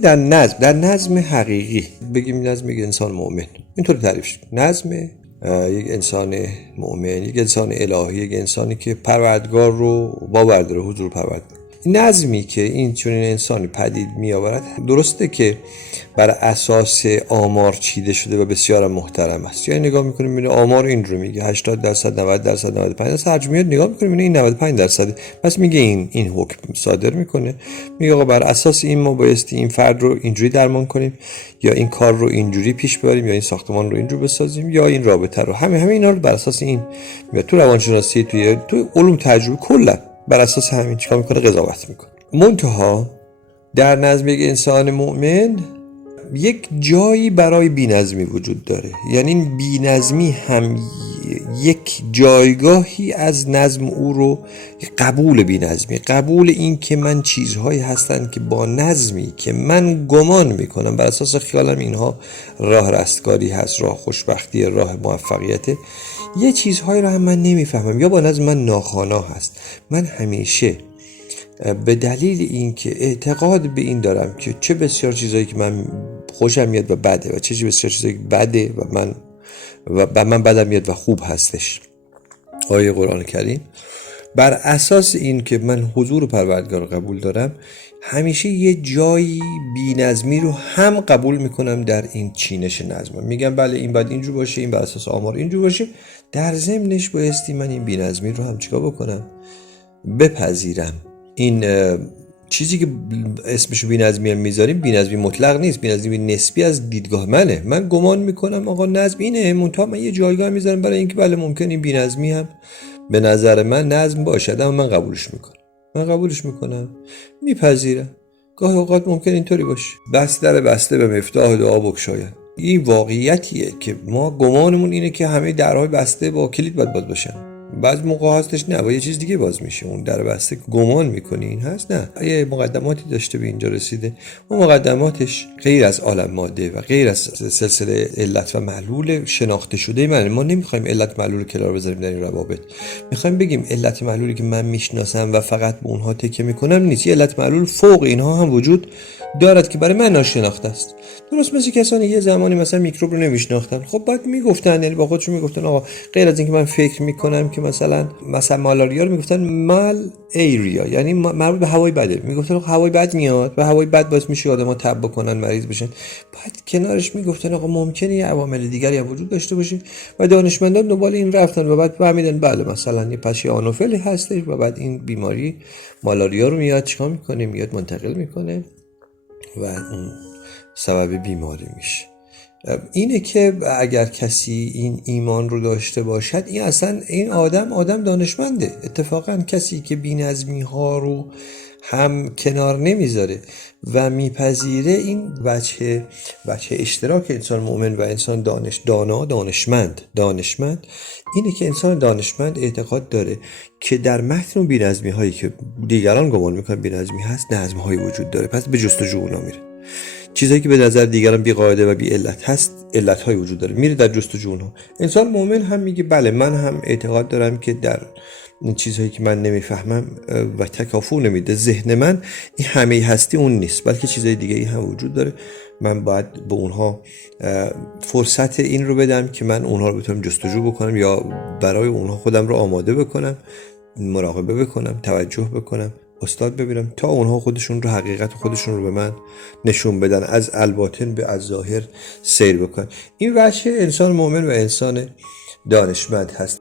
در نظم حقیقی بگیم، نظم یک انسان مؤمن اینطور تعریف شد. نظم یک انسان مؤمن، یک انسان الهی، یک انسانی که پروردگار رو باور داره، حضور پروردگار. نظمی که این چنین انسانی پدید می آورد، درسته که بر اساس آمار چیده شده و بسیار محترم است. یعنی نگاه میکنیم میبینیم آمار این رو میگه 80%، 90%، 95%، هرچی میاد نگاه میکنیم میبینیم این 95%. پس میگه این حکم صادر میکنه، میگه آقا بر اساس این ما بایستی این فرد رو اینجوری درمان کنیم، یا این کار رو اینجوری پیش ببریم، یا این ساختمان رو اینجوری بسازیم، یا این رابطه رو. همه اینا رو بر اساس این میاد. تو روانشناسی، تو علوم تجربی کلا بر اساس همین چیکار میکنه؟ قضاوت میکنه. منتها در نظم یک انسان مؤمن یک جایی برای بی‌نظمی وجود داره. یعنی این بی‌نظمی هم یک جایگاهی از نظم او رو قبول بی‌نظمی، قبول این که من چیزهایی هستن که با نظمی که من گمان میکنم بر اساس خیالم اینها راه رستگاری هست، راه خوشبختی، راه موفقیته، یه چیزهایی رو هم من نمیفهمم یا با نظم من ناخوانا هست. من همیشه به دلیل اینکه اعتقاد به این دارم که چه بسیار چیزایی که من خوشم میاد و بده و چه بسیار چیزایی که بده و من بدم میاد و خوب هستش، آیه قرآن کریم، بر اساس این که من حضور پروردگار رو قبول دارم، همیشه یه جایی بی‌نظمی رو هم قبول میکنم در این چینش نظم. میگم بله این باید اینجور باشه، این بر اساس آمار اینجور باشه. در ضمنش بایستی من این بی‌نظمی رو هم چیکار بکنم؟ بپذیرم. این چیزی که اسمشو بی‌نظمی میذاریم بی‌نظمی مطلق نیست، بی‌نظمی نسبی از دیدگاه منه. من گمان میکنم آقا نظم اینه، منتها من یه جایگاه میذارم برای اینکه بله ممکن این بی‌نظمی هم به نظر من نظم باشد، اما من قبولش میکنم، میپذیرم. گاهی اوقات ممکن اینطوری باشه. بسته به مفتاح دعا بگشاید. این واقعیتیه که ما گمانمون اینه که همه درهای بسته با کلید باید باشن. بعض موقع هستش نه با یه چیز دیگه باز میشه. اون در بسته گمان میکنی این هست، نه یه مقدماتی داشته به اینجا رسیده. اون مقدماتش غیر از عالم ماده و غیر از سلسله علت و معلول شناخته شده منه. ما نمیخوایم علت معلول کنار بذاریم در این روابط. میخوایم بگیم علت معلولی که من میشناسم و فقط به اونها تکیه میکنم نیست. یه علت معلول فوق اینها هم وجود دارد که برای من ناشناخته است. درست مثل کسانی یه زمانی مثلا میکروب رو نمیشناختن، خب بعد میگفتن، یعنی با خودشون میگفتن آقا غیر از اینکه من فکر میکنم که مثلا مالاریا رو میگفتن مال ایریا، یعنی مربوط به هوای بده، میگفتن آقا هوای بد میاد و هوای بد باعث میشه آدم‌ها تب بکنن، مریض بشن. بعد کنارش میگفتن آقا ممکنه یه عوامل دیگری هم وجود داشته باشه و دانشمندان دنبال این رفتن و بعد فهمیدن بله مثلا یه پشه آنوفلی هستش و بعد این بیماری مالاریا رو میاد چیکار میکنه؟ میاد منتقل میکنه و اون سبب بیماری میشه. اینه که اگر کسی این ایمان رو داشته باشد، این اصلا این آدم دانشمنده. اتفاقا کسی که بی‌نظمی ها رو هم کنار نمیذاره و میپذیره، این وجه اشتراک انسان مؤمن و انسان دانشمند اینه که انسان دانشمند اعتقاد داره که در متن بی‌نظمی هایی که دیگران گمان میکنن بی‌نظمی هست، نظم هایی وجود داره. پس به جستجو اونا میره. چیزایی که به نظر دیگران بی قاعده و بی علت هست، علت های وجود داره، میره در جستجو اونها. انسان مؤمن هم میگه بله من هم اعتقاد دارم که در این چیزهایی که من نمیفهمم و تکافؤ نمیده ذهن من، این همه هستی اون نیست، بلکه چیزهای دیگه ای هم وجود داره. من باید به اونها فرصت این رو بدم که من اونها رو بتونم جستجو بکنم یا برای اونها خودم رو آماده بکنم، مراقبه بکنم، توجه بکنم، استاد ببینم تا اونها خودشون رو، حقیقت خودشون رو به من نشون بدن، از الباطن به از ظاهر سیر بکنن. این وجه انسان مؤمن و انسان دانشمند هست.